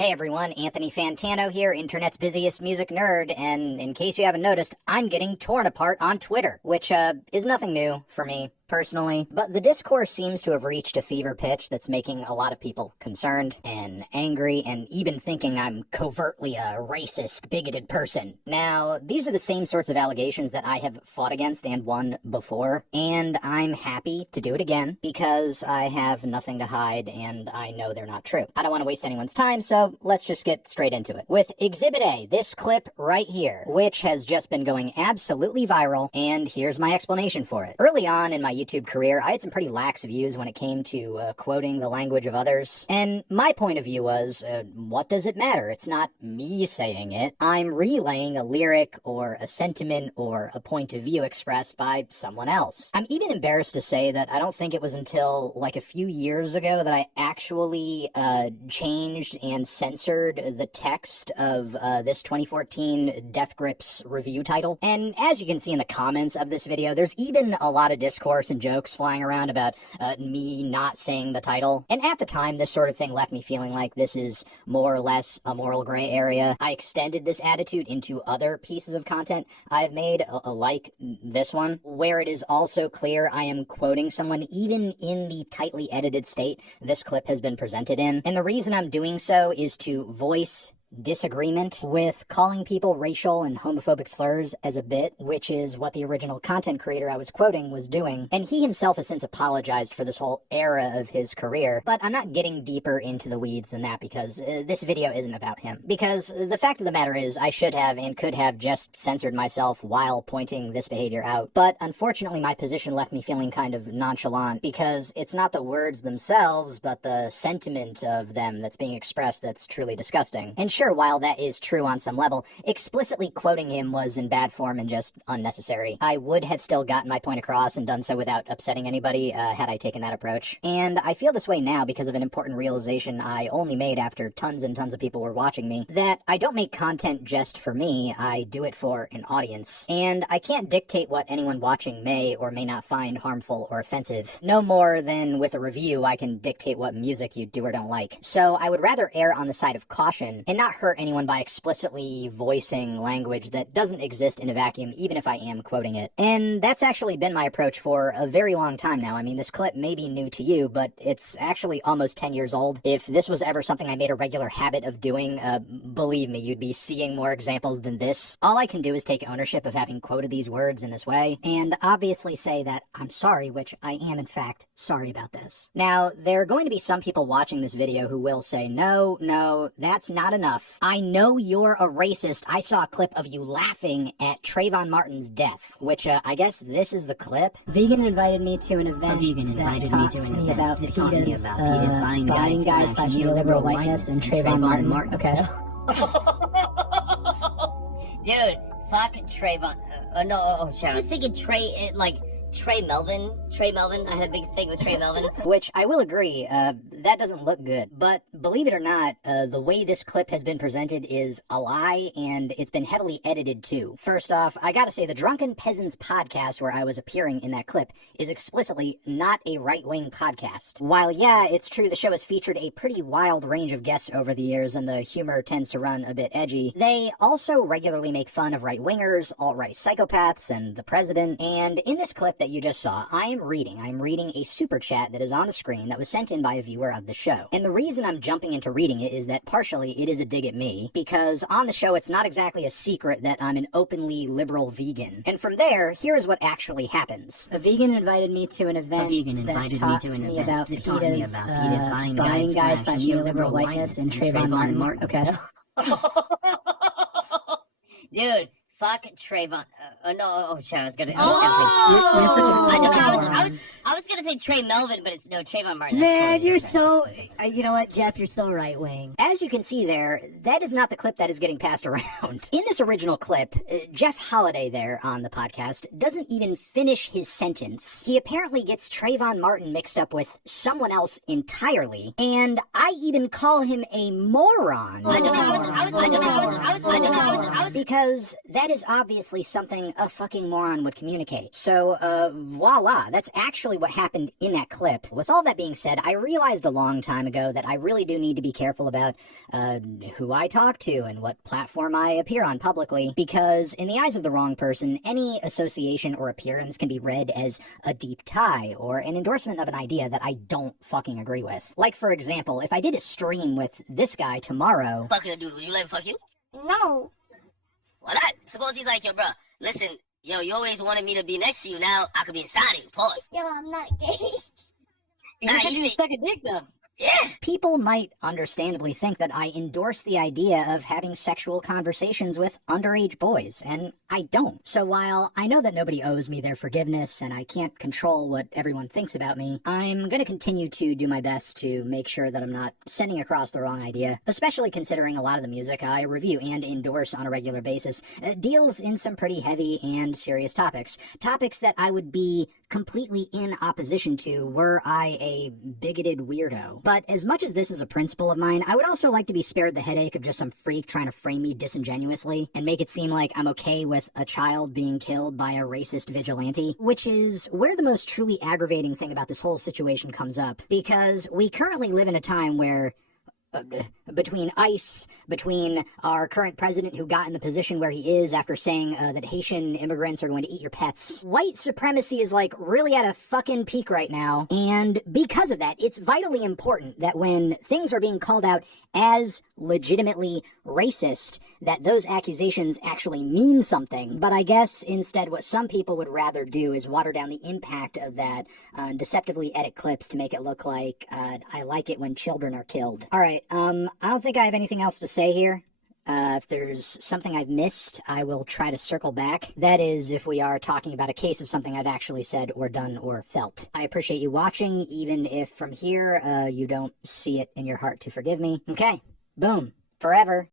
Hey everyone, Anthony Fantano here, internet's busiest music nerd, and in case you haven't noticed, I'm getting torn apart on Twitter, which is nothing new for me personally, but the discourse seems to have reached a fever pitch that's making a lot of people concerned and angry and even thinking I'm covertly a racist, bigoted person. Now, these are the same sorts of allegations that I have fought against and won before, and I'm happy to do it again because I have nothing to hide and I know they're not true. I don't want to waste anyone's time, so let's just get straight into it. With Exhibit A, this clip right here, which has just been going absolutely viral, and here's my explanation for it. Early on in my YouTube career, I had some pretty lax views when it came to quoting the language of others, and my point of view was, what does it matter? It's not me saying it. I'm relaying a lyric or a sentiment or a point of view expressed by someone else. I'm even embarrassed to say that I don't think it was until like a few years ago that I actually changed and censored the text of this 2014 Death Grips review title. And as you can see in the comments of this video, there's even a lot of discourse and jokes flying around about me not saying the title. And at the time, this sort of thing left me feeling like this is more or less a moral gray area. I extended this attitude into other pieces of content I've made, like this one, where it is also clear I am quoting someone even in the tightly edited state this clip has been presented in. And the reason I'm doing so is to voice disagreement with calling people racial and homophobic slurs as a bit, which is what the original content creator I was quoting was doing. And he himself has since apologized for this whole era of his career, but I'm not getting deeper into the weeds than that because this video isn't about him. Because the fact of the matter is I should have and could have just censored myself while pointing this behavior out, but unfortunately my position left me feeling kind of nonchalant because it's not the words themselves, but the sentiment of them that's being expressed that's truly disgusting. And sure, while that is true on some level, explicitly quoting him was in bad form and just unnecessary. I would have still gotten my point across and done so without upsetting anybody had I taken that approach. And I feel this way now because of an important realization I only made after tons and tons of people were watching me, that I don't make content just for me, I do it for an audience. And I can't dictate what anyone watching may or may not find harmful or offensive. No more than with a review I can dictate what music you do or don't like. So I would rather err on the side of caution and not hurt anyone by explicitly voicing language that doesn't exist in a vacuum, even if I am quoting it. And that's actually been my approach for a very long time now. I mean, this clip may be new to you, but it's actually almost 10 years old. If this was ever something I made a regular habit of doing, believe me, you'd be seeing more examples than this. All I can do is take ownership of having quoted these words in this way, and obviously say that I'm sorry, which I am in fact sorry about this. Now, there are going to be some people watching this video who will say, no, that's not enough. I know you're a racist. I saw a clip of you laughing at Trayvon Martin's death, which I guess this is the clip. Vegan invited me to an event that taught me about PETA's buying guides slash neoliberal whiteness and Trayvon Martin. Okay. Dude, fucking Trayvon. I was thinking Trey Melvin. I had a big thing with Trey Melvin. Which I will agree, that doesn't look good. But believe it or not, the way this clip has been presented is a lie, and it's been heavily edited too. First off, I gotta say, the Drunken Peasants podcast where I was appearing in that clip is explicitly not a right-wing podcast. While yeah, it's true the show has featured a pretty wild range of guests over the years, and the humor tends to run a bit edgy, they also regularly make fun of right-wingers, alt-right psychopaths, and the president. And in this clip that you just saw, I'm reading a super chat that is on the screen that was sent in by a viewer of the show. And the reason I'm jumping into reading it is that partially it is a dig at me, because on the show it's not exactly a secret that I'm an openly liberal vegan. And from there, here's what actually happens. A vegan invited me to an event that taught me about PETA's buying guides slash neoliberal whiteness and Trayvon Martin. Okay. Dude, fucking Trayvon. I was gonna. I was gonna say Trey Melvin, but it's no Trayvon Martin. Man, you're so. You know what, Jeff? You're so right wing. As you can see there, that is not the clip that is getting passed around. In this original clip, Jeff Holiday there on the podcast doesn't even finish his sentence. He apparently gets Trayvon Martin mixed up with someone else entirely, and I even call him a moron. Because that that is obviously something a fucking moron would communicate. So, voila, that's actually what happened in that clip. With all that being said, I realized a long time ago that I really do need to be careful about who I talk to and what platform I appear on publicly, because in the eyes of the wrong person, any association or appearance can be read as a deep tie or an endorsement of an idea that I don't fucking agree with. Like, for example, if I did a stream with this guy tomorrow... Fucking a dude, would you let him fuck you? No. Why not? Suppose he's like, yo, bro, listen, yo, you always wanted me to be next to you, now I could be inside of you, pause. Yo, I'm not gay. Nah, you suck a dick though. Yeah. People might understandably think that I endorse the idea of having sexual conversations with underage boys, and I don't. So while I know that nobody owes me their forgiveness and I can't control what everyone thinks about me, I'm gonna continue to do my best to make sure that I'm not sending across the wrong idea, especially considering a lot of the music I review and endorse on a regular basis deals in some pretty heavy and serious topics. Topics that I would be completely in opposition to were I a bigoted weirdo. But as much as this is a principle of mine, I would also like to be spared the headache of just some freak trying to frame me disingenuously and make it seem like I'm okay with a child being killed by a racist vigilante, which is where the most truly aggravating thing about this whole situation comes up, because we currently live in a time where between ICE, between our current president who got in the position where he is after saying that Haitian immigrants are going to eat your pets. White supremacy is like really at a fucking peak right now. And because of that, it's vitally important that when things are being called out as legitimately racist, that those accusations actually mean something. But I guess instead what some people would rather do is water down the impact of that, deceptively edit clips to make it look like I like it when children are killed. Alright, I don't think I have anything else to say here. If there's something I've missed, I will try to circle back. That is, if we are talking about a case of something I've actually said or done or felt. I appreciate you watching, even if from here you don't see it in your heart to forgive me. Okay, boom, forever.